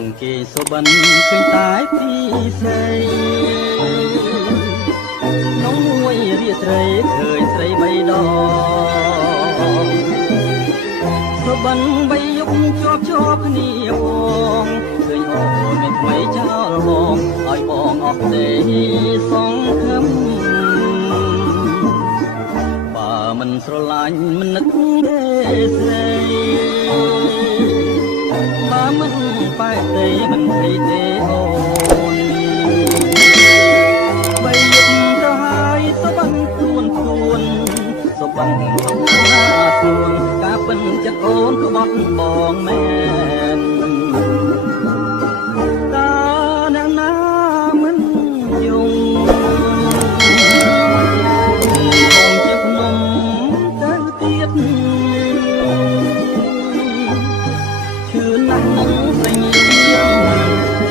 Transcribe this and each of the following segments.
ងគេសុបិនឃើញតែពីស្រីនំមួយរាត្រីឃើញស្រីបីដងសុបិនបីយប់ជាប់គ្នាបងឃើញអូនមានថ្មីចោលបងឲ្យបងអស់ទេសង្ឃឹមបើមិនស្រឡាញ់មិននឹកទេស្រីបើមិនបែកទេមិនភ័យទេអូនបីយប់ទៅហើយសុបិនខ្លួនសុបិនក្នុងណាខ្លួនការពិនចិត្តអូនក៏បត់បងមែនតើអ្នកណាមិនយំបងជាភ្នំទៅទៀតឈឺណាស់នឹងស្រីញៀន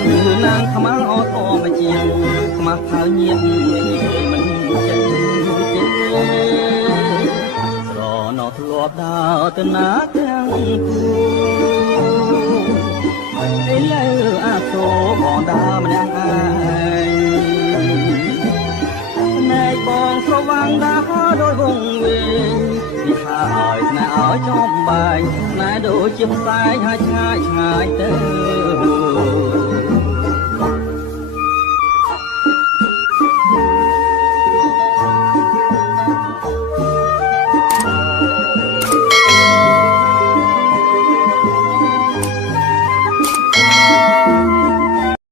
ឈឺណាស់ខ្មៅអត់អមជាងខ្មាស់ខៅញៀនមិនចេះទេស្រណោធ្លាប់ដើរទៅណាទាំងគូឥឡូវអាសូរបងដើរម្នាក់ឯងណែបងស្រវាំងដើរដោយវងវែងពីថាឲ្យស្នេហ៍ឲ្យចំបែងណែដូចជាផ្សែងហើយឆ្ងាយទៅ